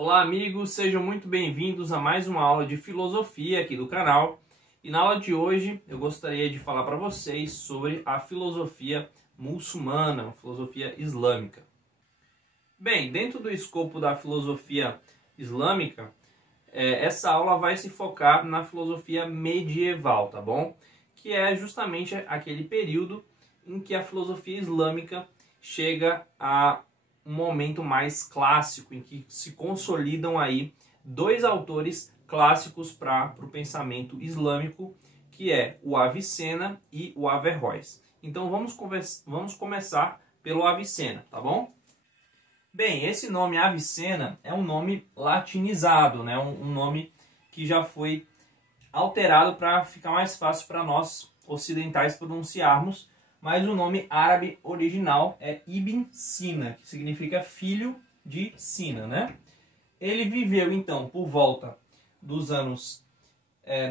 Olá amigos, sejam muito bem-vindos a mais uma aula de filosofia aqui do canal. E na aula de hoje eu gostaria de falar para vocês sobre a filosofia muçulmana, a filosofia islâmica. Bem, dentro do escopo da filosofia islâmica, essa aula vai se focar na filosofia medieval, tá bom? Que é justamente aquele período em que a filosofia islâmica chega a um momento mais clássico, em que se consolidam aí dois autores clássicos para o pensamento islâmico, que é o Avicena e o Averroes. Então vamos começar pelo Avicena, tá bom? Bem, esse nome Avicena é um nome latinizado, né? Um nome que já foi alterado para ficar mais fácil para nós ocidentais pronunciarmos, mas o nome árabe original é Ibn Sina, que significa filho de Sina, né? Ele viveu então por volta dos anos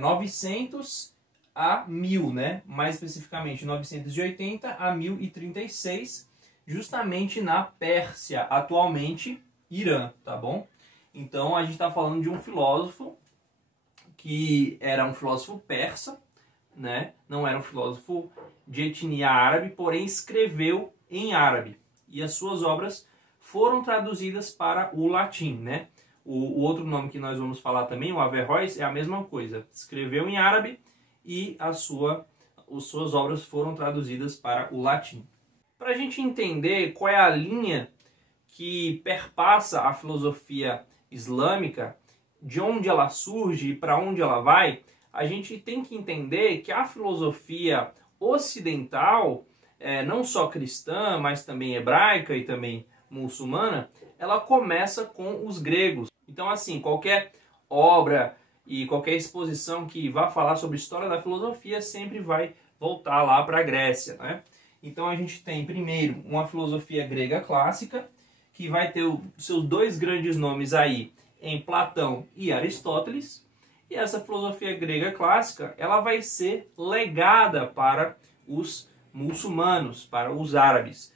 900 a 1000, né? Mais especificamente 980 a 1036, justamente na Pérsia, atualmente Irã, tá bom? Então a gente está falando de um filósofo que era um filósofo persa, né? Não era um filósofo de etnia árabe, porém escreveu em árabe. E as suas obras foram traduzidas para o latim, né? O outro nome que nós vamos falar também, o Averroes, é a mesma coisa. Escreveu em árabe e as suas obras foram traduzidas para o latim. Para a gente entender qual é a linha que perpassa a filosofia islâmica, de onde ela surge e para onde ela vai, a gente tem que entender que a filosofia ocidental, não só cristã, mas também hebraica e também muçulmana, ela começa com os gregos. Então, assim, qualquer obra e qualquer exposição que vá falar sobre a história da filosofia sempre vai voltar lá para a Grécia, né? Então a gente tem primeiro uma filosofia grega clássica, que vai ter os seus dois grandes nomes aí em Platão e Aristóteles. E essa filosofia grega clássica, ela vai ser legada para os muçulmanos, para os árabes.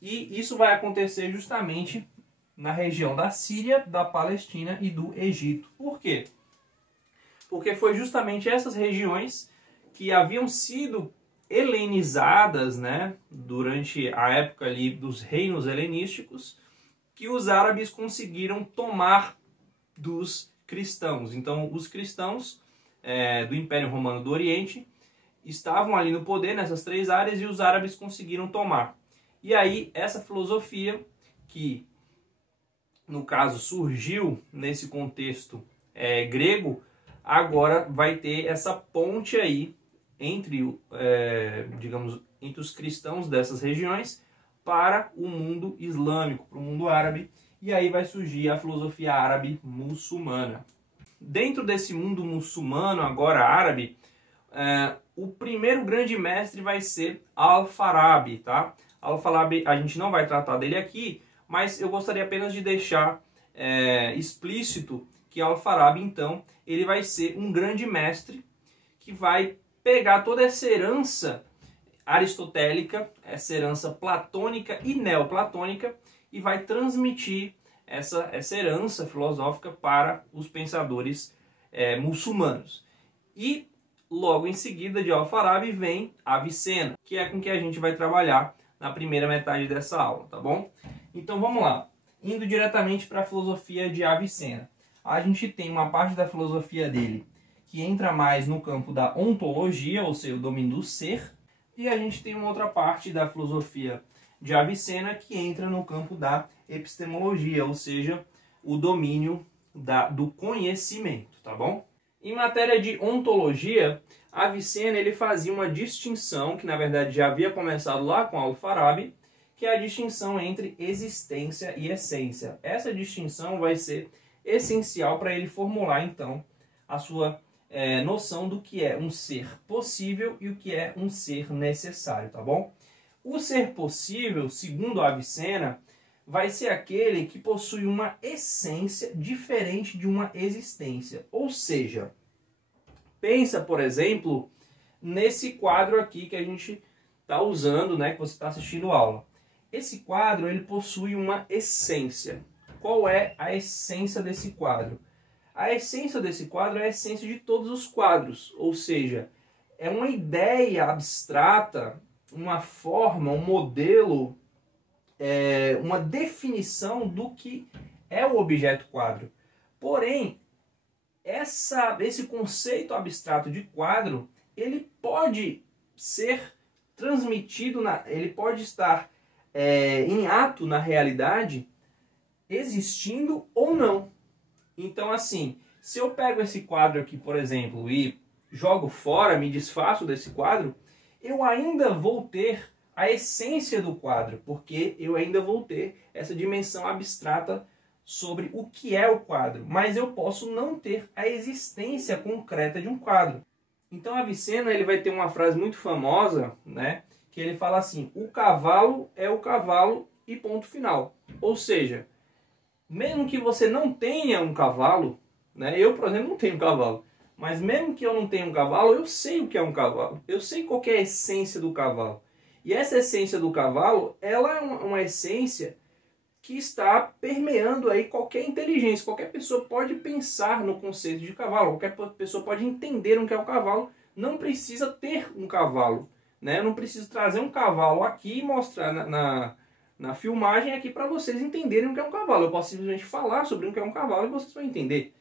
E isso vai acontecer justamente na região da Síria, da Palestina e do Egito. Por quê? Porque foi justamente essas regiões que haviam sido helenizadas, né, durante a época ali dos reinos helenísticos, que os árabes conseguiram tomar dos cristãos. Então, os cristãos do Império Romano do Oriente estavam ali no poder nessas três áreas e os árabes conseguiram tomar. E aí, essa filosofia, que no caso surgiu nesse contexto grego, agora vai ter essa ponte aí entre, digamos, entre os cristãos dessas regiões para o mundo islâmico, para o mundo árabe. E aí vai surgir a filosofia árabe muçulmana. Dentro desse mundo muçulmano, agora árabe, o primeiro grande mestre vai ser Al-Farabi, tá? Al-Farabi, a gente não vai tratar dele aqui, mas eu gostaria apenas de deixar explícito que Al-Farabi, então, ele vai ser um grande mestre que vai pegar toda essa herança aristotélica, essa herança platônica e neoplatônica, e vai transmitir essa herança filosófica para os pensadores muçulmanos. E logo em seguida de Al-Farabi vem Avicena, que é com que a gente vai trabalhar na primeira metade dessa aula, tá bom? Então vamos lá, indo diretamente para a filosofia de Avicena. A gente tem uma parte da filosofia dele que entra mais no campo da ontologia, ou seja, o domínio do ser, e a gente tem uma outra parte da filosofia de Avicena que entra no campo da epistemologia, ou seja, o domínio do conhecimento, tá bom? Em matéria de ontologia, Avicena ele fazia uma distinção, que na verdade já havia começado lá com Al-Farabi, que é a distinção entre existência e essência. Essa distinção vai ser essencial para ele formular, então, a sua noção do que é um ser possível e o que é um ser necessário, tá bom? O ser possível, segundo Avicena, vai ser aquele que possui uma essência diferente de uma existência. Ou seja, pensa, por exemplo, nesse quadro aqui que a gente está usando, né, que você está assistindo a aula. Esse quadro ele possui uma essência. qual é a essência desse quadro? A essência desse quadro é a essência de todos os quadros, ou seja, é uma ideia abstrata, uma forma, um modelo, uma definição do que é o objeto quadro. Porém, esse conceito abstrato de quadro, ele pode ser transmitido, ele pode estar em ato na realidade, existindo ou não. Então, assim, se eu pego esse quadro aqui, por exemplo, e jogo fora, me desfaço desse quadro, eu ainda vou ter a essência do quadro, porque eu ainda vou ter essa dimensão abstrata sobre o que é o quadro, mas eu posso não ter a existência concreta de um quadro. Então Avicena ele vai ter uma frase muito famosa, né, que ele fala assim: o cavalo é o cavalo e ponto final. Ou seja, mesmo que você não tenha um cavalo, né, eu, por exemplo, não tenho um cavalo, mas mesmo que eu não tenha um cavalo, eu sei o que é um cavalo, eu sei qual que é a essência do cavalo. E essa essência do cavalo, ela é uma essência que está permeando aí qualquer inteligência. Qualquer pessoa pode pensar no conceito de cavalo, qualquer pessoa pode entender o que é o cavalo, não precisa ter um cavalo, né? Eu não preciso trazer um cavalo aqui e mostrar na filmagem aqui para vocês entenderem o que é um cavalo. Eu posso simplesmente falar sobre o que é um cavalo e vocês vão entender.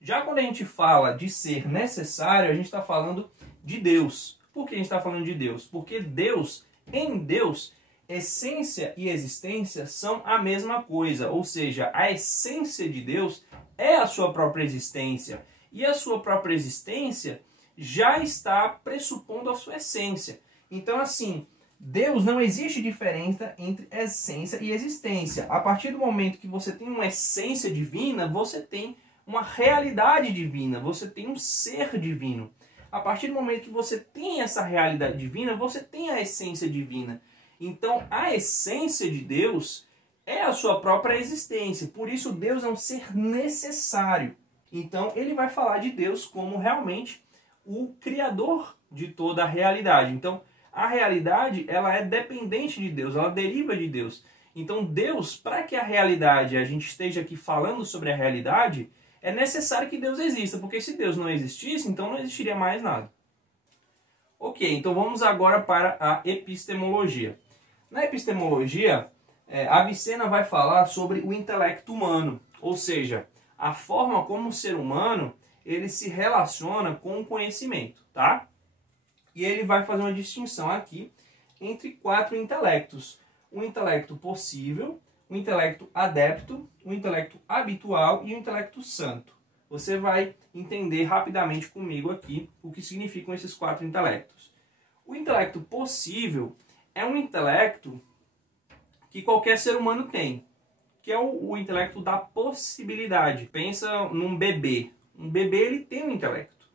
Já quando a gente fala de ser necessário, a gente está falando de Deus. Por que a gente está falando de Deus? Porque Deus, em Deus, essência e existência são a mesma coisa, ou seja, a essência de Deus é a sua própria existência, e a sua própria existência já está pressupondo a sua essência. Então, assim, Deus, não existe diferença entre essência e existência. A partir do momento que você tem uma essência divina, você tem uma realidade divina, você tem um ser divino. A partir do momento que você tem essa realidade divina, você tem a essência divina. Então, a essência de Deus é a sua própria existência. Por isso, Deus é um ser necessário. Então, ele vai falar de Deus como realmente o criador de toda a realidade. Então, a realidade, ela é dependente de Deus, ela deriva de Deus. Então, Deus, para que a realidade, a gente esteja aqui falando sobre a realidade, é necessário que Deus exista. Porque se Deus não existisse, então não existiria mais nada. Ok, então vamos agora para a epistemologia. Na epistemologia, Avicena vai falar sobre o intelecto humano, ou seja, a forma como o ser humano ele se relaciona com o conhecimento, tá? E ele vai fazer uma distinção aqui entre 4 intelectos: o intelecto possível, o intelecto adepto, o intelecto habitual e o intelecto santo. Você vai entender rapidamente comigo aqui o que significam esses 4 intelectos. O intelecto possível é um intelecto que qualquer ser humano tem, que é o intelecto da possibilidade. Pensa num bebê. Um bebê ele tem um intelecto,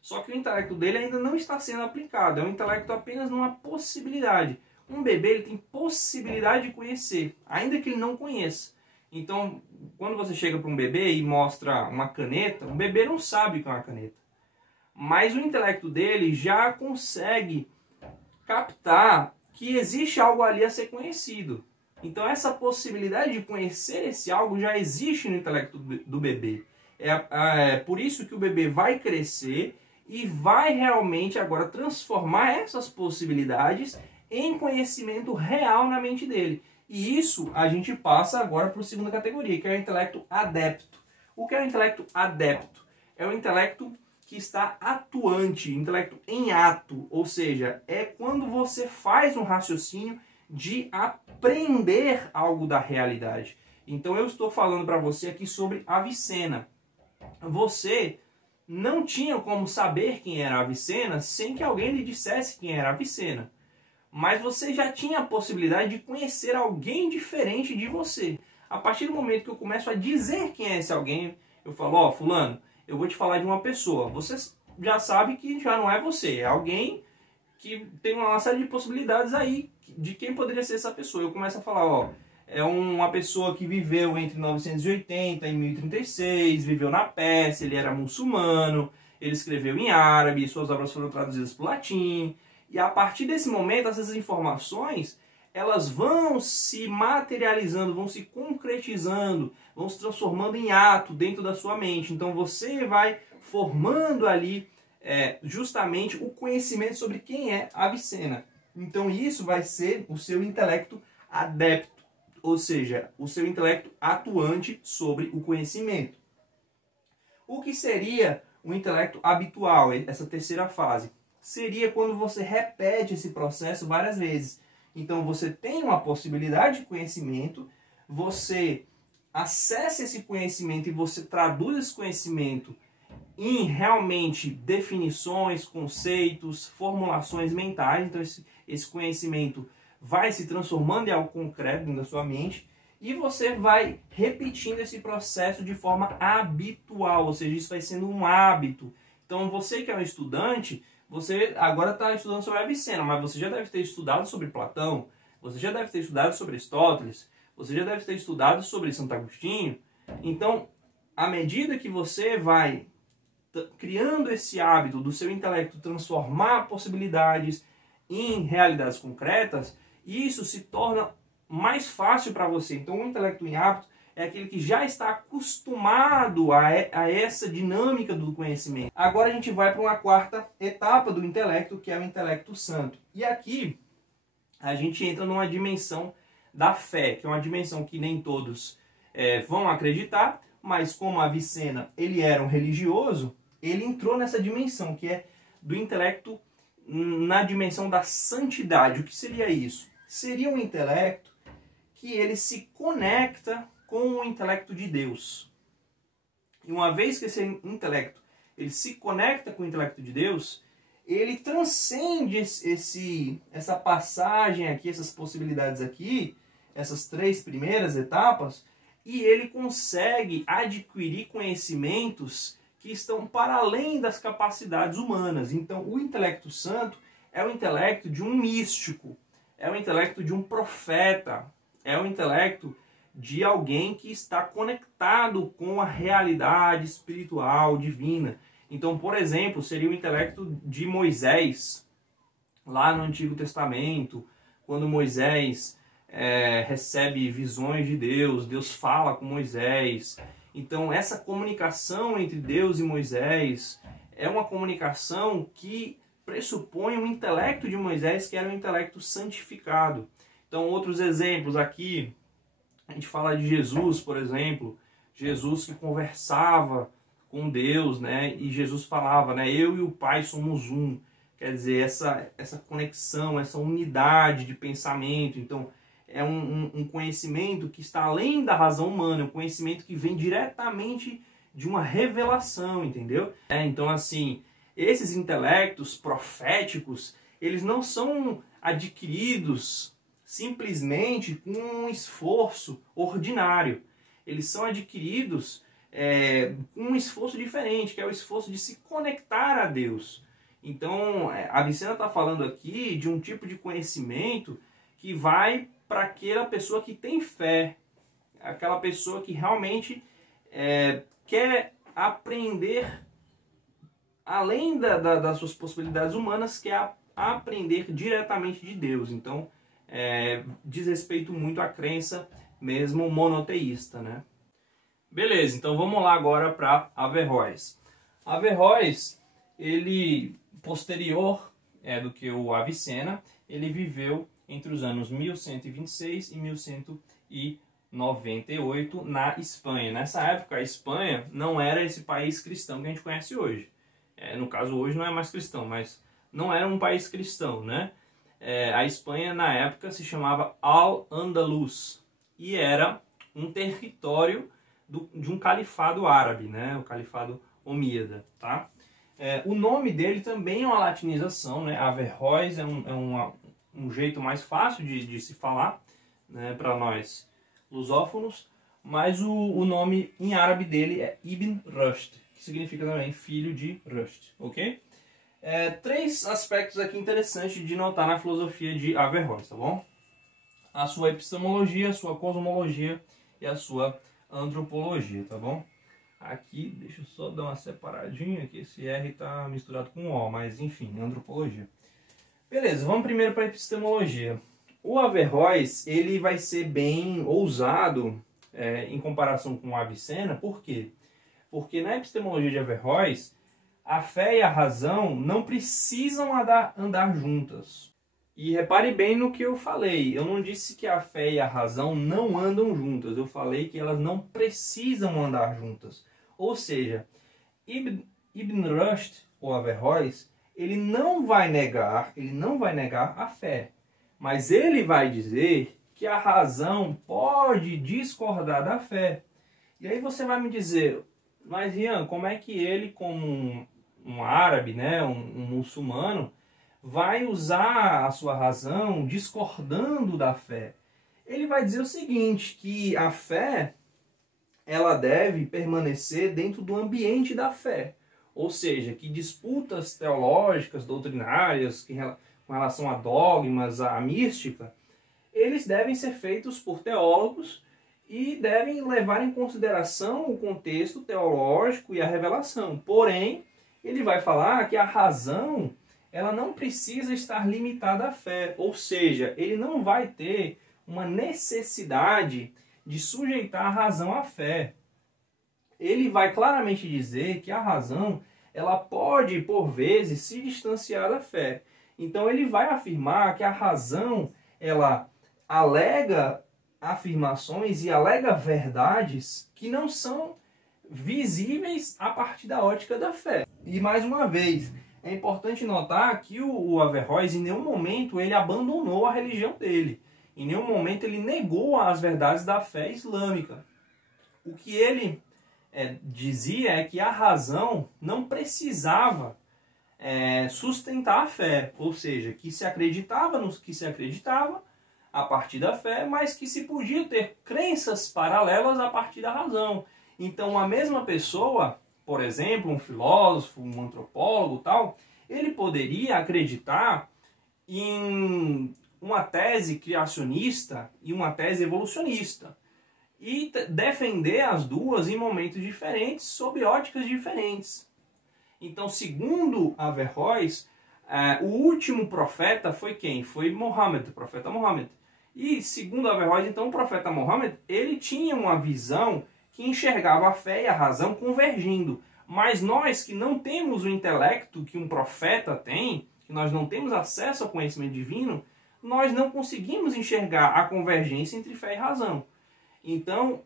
só que o intelecto dele ainda não está sendo aplicado, é um intelecto apenas numa possibilidade. Um bebê ele tem possibilidade de conhecer, ainda que ele não conheça. Então, quando você chega para um bebê e mostra uma caneta, um bebê não sabe o que é uma caneta. Mas o intelecto dele já consegue captar que existe algo ali a ser conhecido. Então essa possibilidade de conhecer esse algo já existe no intelecto do bebê. É por isso que o bebê vai crescer e vai realmente agora transformar essas possibilidades em conhecimento real na mente dele. E isso a gente passa agora para a segunda categoria, que é o intelecto adepto. O que é o intelecto adepto? É o intelecto que está atuante, intelecto em ato, ou seja, é quando você faz um raciocínio de aprender algo da realidade. Então eu estou falando para você aqui sobre Avicena. Você não tinha como saber quem era Avicena sem que alguém lhe dissesse quem era Avicena. Mas você já tinha a possibilidade de conhecer alguém diferente de você. A partir do momento que eu começo a dizer quem é esse alguém, eu falo, ó, fulano, eu vou te falar de uma pessoa. Você já sabe que já não é você, é alguém que tem uma série de possibilidades aí de quem poderia ser essa pessoa. Eu começo a falar, ó, é uma pessoa que viveu entre 1980 e 1036, viveu na Pérsia, ele era muçulmano, ele escreveu em árabe, suas obras foram traduzidas para o latim. E a partir desse momento, essas informações, elas vão se materializando, vão se concretizando, vão se transformando em ato dentro da sua mente. Então você vai formando ali justamente o conhecimento sobre quem é Avicena. Então isso vai ser o seu intelecto adepto, ou seja, o seu intelecto atuante sobre o conhecimento. O que seria o intelecto habitual, essa terceira fase? Seria quando você repete esse processo várias vezes. Então você tem uma possibilidade de conhecimento, você acessa esse conhecimento e você traduz esse conhecimento em realmente definições, conceitos, formulações mentais. Então esse conhecimento vai se transformando em algo concreto na sua mente e você vai repetindo esse processo de forma habitual, ou seja, isso vai sendo um hábito. Então você que é um estudante, você agora está estudando sobre Avicena, mas você já deve ter estudado sobre Platão, você já deve ter estudado sobre Aristóteles, você já deve ter estudado sobre Santo Agostinho. Então, à medida que você vai criando esse hábito do seu intelecto transformar possibilidades em realidades concretas, isso se torna mais fácil para você. Então, o intelecto em hábito é aquele que já está acostumado a essa dinâmica do conhecimento. Agora a gente vai para uma quarta etapa do intelecto, que é o intelecto santo. E aqui a gente entra numa dimensão da fé, que é uma dimensão que nem todos vão acreditar, mas como Avicena ele era um religioso, ele entrou nessa dimensão, que é do intelecto na dimensão da santidade. O que seria isso? Seria um intelecto que ele se conecta com o intelecto de Deus. E uma vez que esse intelecto ele se conecta com o intelecto de Deus, ele transcende essa passagem aqui, essas possibilidades aqui, essas três primeiras etapas, e ele consegue adquirir conhecimentos que estão para além das capacidades humanas. Então, o intelecto santo é o intelecto de um místico, é o intelecto de um profeta, é o intelecto de alguém que está conectado com a realidade espiritual, divina. Então, por exemplo, seria o intelecto de Moisés, lá no Antigo Testamento, quando Moisés recebe visões de Deus, Deus fala com Moisés. Então, essa comunicação entre Deus e Moisés é uma comunicação que pressupõe o intelecto de Moisés, que era um intelecto santificado. Então, outros exemplos aqui, a gente fala de Jesus, por exemplo, Jesus que conversava com Deus, né? E Jesus falava, né? Eu e o Pai somos um. Quer dizer, essa conexão, essa unidade de pensamento. Então, é um conhecimento que está além da razão humana, é um conhecimento que vem diretamente de uma revelação, entendeu? Então, assim, esses intelectos proféticos, eles não são adquiridos simplesmente com um esforço ordinário. Eles são adquiridos com um esforço diferente, que é o esforço de se conectar a Deus. Então, a Avicena está falando aqui de um tipo de conhecimento que vai para aquela pessoa que tem fé, aquela pessoa que realmente quer aprender além das suas possibilidades humanas, quer aprender diretamente de Deus. Então, diz respeito muito à crença mesmo monoteísta, né? Beleza, então vamos lá agora para Averroes. Averroes, ele posterior do que o Avicena, ele viveu entre os anos 1126 e 1198 na Espanha. Nessa época, a Espanha não era esse país cristão que a gente conhece hoje. No caso, hoje não é mais cristão, mas não era um país cristão, né? A Espanha, na época, se chamava Al-Andalus e era um território de um califado árabe, né? O califado omíada, tá? O nome dele também é uma latinização, né? Averroes é um jeito mais fácil de se falar, né, para nós lusófonos, mas o nome em árabe dele é Ibn Rushd, que significa também filho de Rushd, ok? Três aspectos aqui interessantes de notar na filosofia de Averroes, tá bom? A sua epistemologia, a sua cosmologia e a sua antropologia, tá bom? Aqui, deixa eu só dar uma separadinha, que esse R está misturado com O, mas enfim, antropologia. Beleza, vamos primeiro para a epistemologia. O Averroes, ele vai ser bem ousado em comparação com o Avicena. Por quê? Porque na epistemologia de Averroes, a fé e a razão não precisam andar juntas. E repare bem no que eu falei. Eu não disse que a fé e a razão não andam juntas. Eu falei que elas não precisam andar juntas. Ou seja, Ibn Rushd, ou Averroes, ele não vai negar a fé. Mas ele vai dizer que a razão pode discordar da fé. E aí você vai me dizer, mas Ian, como é que ele, como um árabe, né, um muçulmano, vai usar a sua razão discordando da fé? Ele vai dizer o seguinte, que a fé, ela deve permanecer dentro do ambiente da fé. Ou seja, que disputas teológicas, doutrinárias, com relação a dogmas, a mística, eles devem ser feitos por teólogos e devem levar em consideração o contexto teológico e a revelação. Porém, ele vai falar que a razão, ela não precisa estar limitada à fé. Ou seja, ele não vai ter uma necessidade de sujeitar a razão à fé. Ele vai claramente dizer que a razão, ela pode, por vezes, se distanciar da fé. Então ele vai afirmar que a razão, ela alega afirmações e alega verdades que não são visíveis a partir da ótica da fé. E mais uma vez, é importante notar que o Averroes, em nenhum momento, ele abandonou a religião dele. Em nenhum momento ele negou as verdades da fé islâmica. O que ele dizia é que a razão não precisava sustentar a fé, ou seja, que se acreditava no que se acreditava a partir da fé, mas que se podia ter crenças paralelas a partir da razão. Então a mesma pessoa, por exemplo, um filósofo, um antropólogo, tal, ele poderia acreditar em uma tese criacionista e uma tese evolucionista e defender as duas em momentos diferentes, sob óticas diferentes. Então, segundo Averroes, o último profeta foi quem? Foi Mohammed, o profeta Mohammed. E, segundo Averroes, então, o profeta Mohammed, ele tinha uma visão que enxergava a fé e a razão convergindo. Mas nós que não temos o intelecto que um profeta tem, que nós não temos acesso ao conhecimento divino, nós não conseguimos enxergar a convergência entre fé e razão. Então,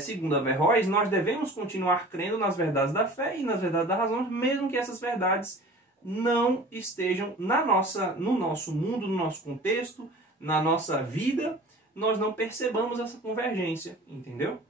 segundo Averroes, nós devemos continuar crendo nas verdades da fé e nas verdades da razão, mesmo que essas verdades não estejam no nosso mundo, no nosso contexto, na nossa vida, nós não percebamos essa convergência, entendeu?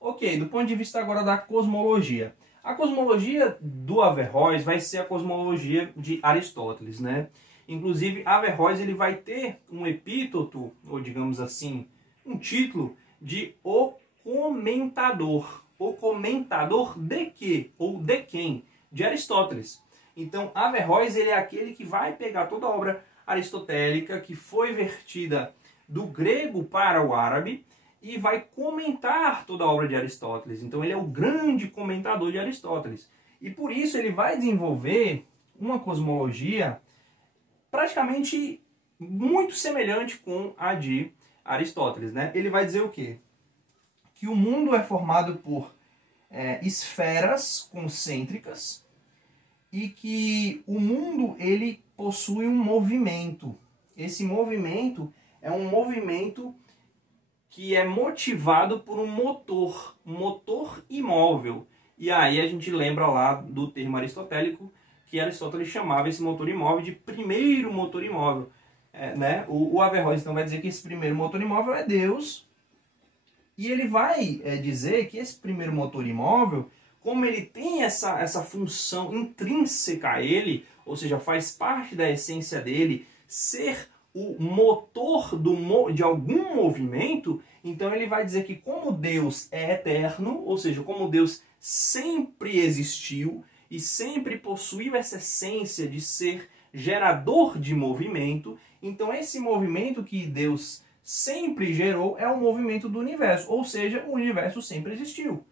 Ok, do ponto de vista agora da cosmologia. A cosmologia do Averroes vai ser a cosmologia de Aristóteles, né? Inclusive, Averroes ele vai ter um epíteto, ou digamos assim, um título de O Comentador. O comentador de quê? Ou de quem? De Aristóteles. Então, Averroes ele é aquele que vai pegar toda a obra aristotélica que foi vertida do grego para o árabe e vai comentar toda a obra de Aristóteles. Então, ele é o grande comentador de Aristóteles. E por isso ele vai desenvolver uma cosmologia praticamente muito semelhante com a de Aristóteles, né? Ele vai dizer o quê? Que o mundo é formado por esferas concêntricas e que o mundo ele possui um movimento. Esse movimento é um movimento que é motivado por um motor imóvel. E aí a gente lembra lá do termo aristotélico que Aristóteles chamava esse motor imóvel de primeiro motor imóvel. Né? O Averroes então vai dizer que esse primeiro motor imóvel é Deus. E ele vai dizer que esse primeiro motor imóvel, como ele tem essa função intrínseca a ele, ou seja, faz parte da essência dele, ser o motor de algum movimento, então ele vai dizer que como Deus é eterno, ou seja, como Deus sempre existiu e sempre possuiu essa essência de ser gerador de movimento, então esse movimento que Deus sempre gerou é o movimento do universo, ou seja, o universo sempre existiu.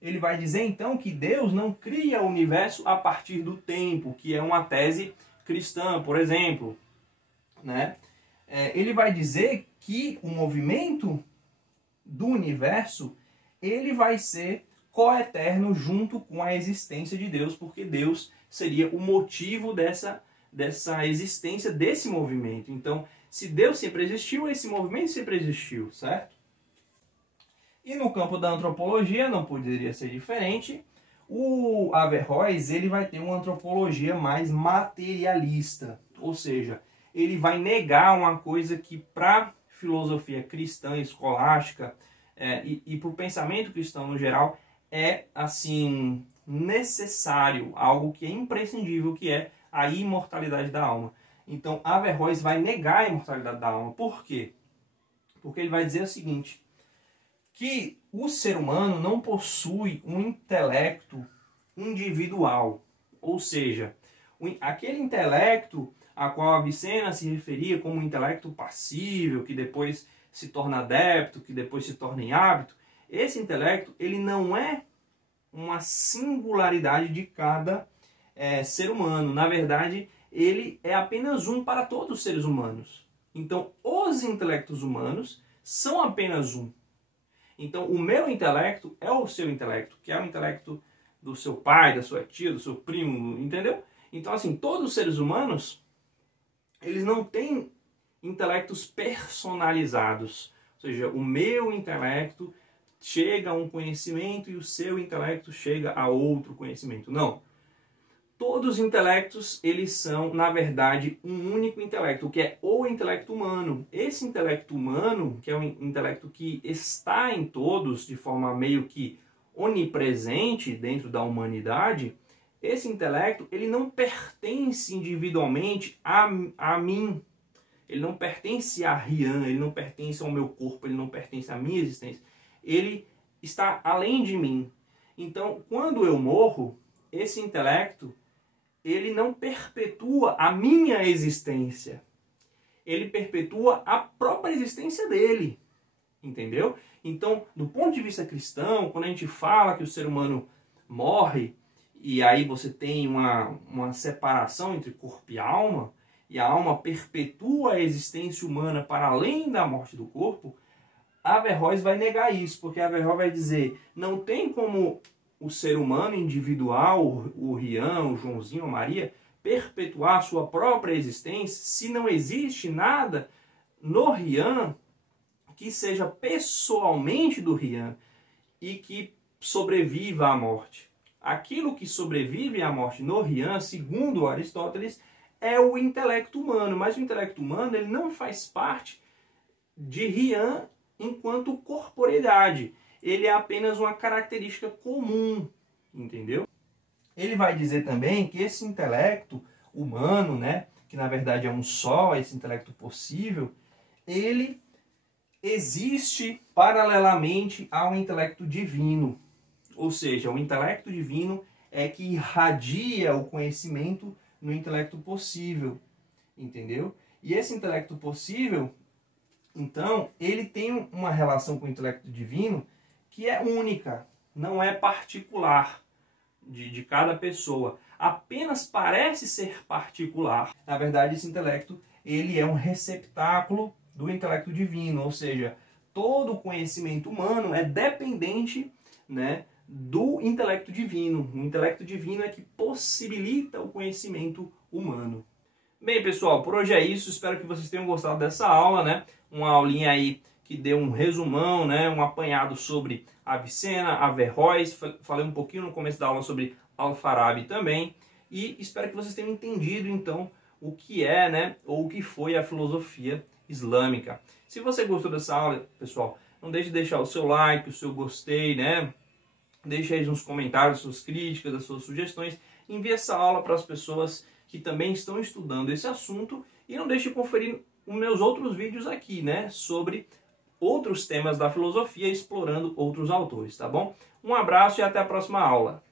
Ele vai dizer então que Deus não cria o universo a partir do tempo, que é uma tese cristã, por exemplo. né, ele vai dizer que o movimento do universo ele vai ser coeterno junto com a existência de Deus, porque Deus seria o motivo dessa existência desse movimento. Então, se Deus sempre existiu, esse movimento sempre existiu, certo? E no campo da antropologia não poderia ser diferente. O Averroes ele vai ter uma antropologia mais materialista, ou seja, ele vai negar uma coisa que para filosofia cristã escolástica e para o pensamento cristão no geral é assim necessário, algo que é imprescindível, que é a imortalidade da alma. Então Averroes vai negar a imortalidade da alma. Por quê? Porque ele vai dizer o seguinte, que o ser humano não possui um intelecto individual, ou seja, aquele intelecto a qual Avicena se referia como um intelecto passível, que depois se torna adepto, que depois se torna em hábito, esse intelecto ele não é uma singularidade de cada ser humano. Na verdade, ele é apenas um para todos os seres humanos. Então, os intelectos humanos são apenas um. Então, o meu intelecto é o seu intelecto, que é o intelecto do seu pai, da sua tia, do seu primo, entendeu? Então, assim, todos os seres humanos, eles não têm intelectos personalizados. Ou seja, o meu intelecto chega a um conhecimento e o seu intelecto chega a outro conhecimento. Não. Todos os intelectos, eles são, na verdade, um único intelecto, que é o intelecto humano. Esse intelecto humano, que é um intelecto que está em todos, de forma meio que onipresente dentro da humanidade, esse intelecto, ele não pertence individualmente a mim. Ele não pertence a Rian, ele não pertence ao meu corpo, ele não pertence à minha existência. Ele está além de mim. Então, quando eu morro, esse intelecto ele não perpetua a minha existência. Ele perpetua a própria existência dele. Entendeu? Então, do ponto de vista cristão, quando a gente fala que o ser humano morre, e aí você tem uma separação entre corpo e a alma perpetua a existência humana para além da morte do corpo, Averroes vai negar isso, porque Averroes vai dizer, não tem como o ser humano individual, o Rian, o Joãozinho, a Maria, perpetuar a sua própria existência se não existe nada no Rian que seja pessoalmente do Rian e que sobreviva à morte. Aquilo que sobrevive à morte no Rian, segundo Aristóteles, é o intelecto humano, mas o intelecto humano ele não faz parte de Rian enquanto corporeidade. Ele é apenas uma característica comum, entendeu? Ele vai dizer também que esse intelecto humano, né, que na verdade é um só, esse intelecto possível, ele existe paralelamente ao intelecto divino. Ou seja, o intelecto divino é que irradia o conhecimento no intelecto possível, entendeu? E esse intelecto possível, então, ele tem uma relação com o intelecto divino que é única, não é particular de cada pessoa. Apenas parece ser particular. Na verdade, esse intelecto ele é um receptáculo do intelecto divino, ou seja, todo o conhecimento humano é dependente, né, do intelecto divino. O intelecto divino é que possibilita o conhecimento humano. Bem, pessoal, por hoje é isso. Espero que vocês tenham gostado dessa aula, né? Uma aulinha aí que deu um resumão, né? Um apanhado sobre Avicena, Averroes. Falei um pouquinho no começo da aula sobre Al-Farabi também. E espero que vocês tenham entendido, então, o que é, né? Ou o que foi a filosofia islâmica. Se você gostou dessa aula, pessoal, não deixe de deixar o seu like, o seu gostei, né? Deixe aí nos comentários suas críticas, as suas sugestões. Envie essa aula para as pessoas que também estão estudando esse assunto. E não deixe de conferir os meus outros vídeos aqui, né? Sobre outros temas da filosofia, explorando outros autores, tá bom? Um abraço e até a próxima aula.